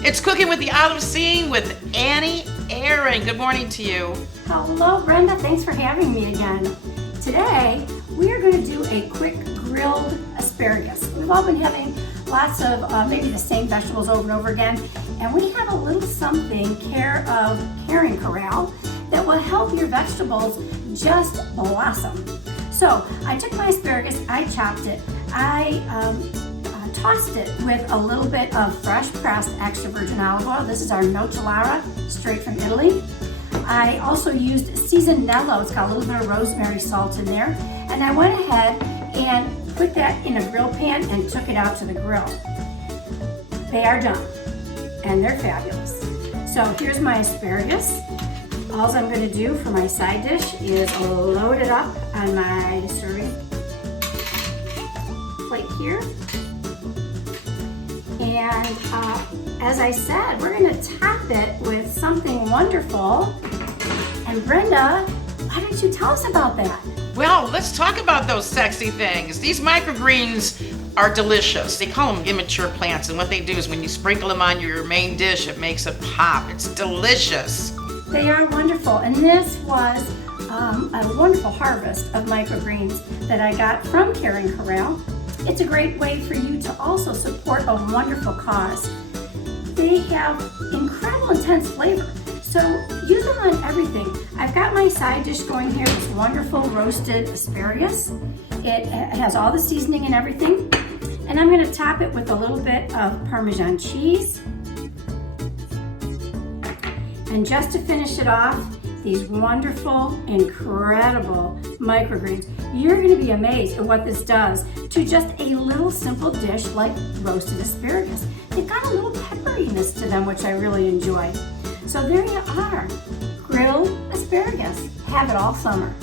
It's Cooking with the Olive Scene with Annie Aaron. Good morning to you. Hello, Brenda. Thanks for having me again. Today, we are going to do a quick grilled asparagus. We've all been having lots of maybe the same vegetables over and over again, and we have a little something care of Caring Corral that will help your vegetables just blossom. So I took my asparagus, I chopped it, I tossed it with a little bit of fresh pressed extra virgin olive oil. This is our Nocellara, straight from Italy. I also used seasoned Nello. It's got a little bit of rosemary salt in there. And I went ahead and put that in a grill pan and took it out to the grill. They are done, and they're fabulous. So here's my asparagus. All I'm going to do for my side dish is load it up on my serving plate here. And as I said, we're going to top it with something wonderful. And Brenda, why don't you tell us about that? Well, let's talk about those sexy things. These microgreens are delicious. They call them immature plants, and what they do is when you sprinkle them on your main dish, it makes it pop. It's delicious. They are wonderful, and this was a wonderful harvest of microgreens that I got from Caring Corral. It's a great way for you to also support a wonderful cause. They have incredible intense flavor, so use them on everything. I've got my side dish going here, this wonderful roasted asparagus. It has all the seasoning and everything, and I'm going to top it with a little bit of Parmesan cheese. And just to finish it off, these wonderful, incredible microgreens. You're going to be amazed at what this does to just a little simple dish like roasted asparagus. They've got a little pepperiness to them, which I really enjoy. So there you are, grilled asparagus. Have it all summer.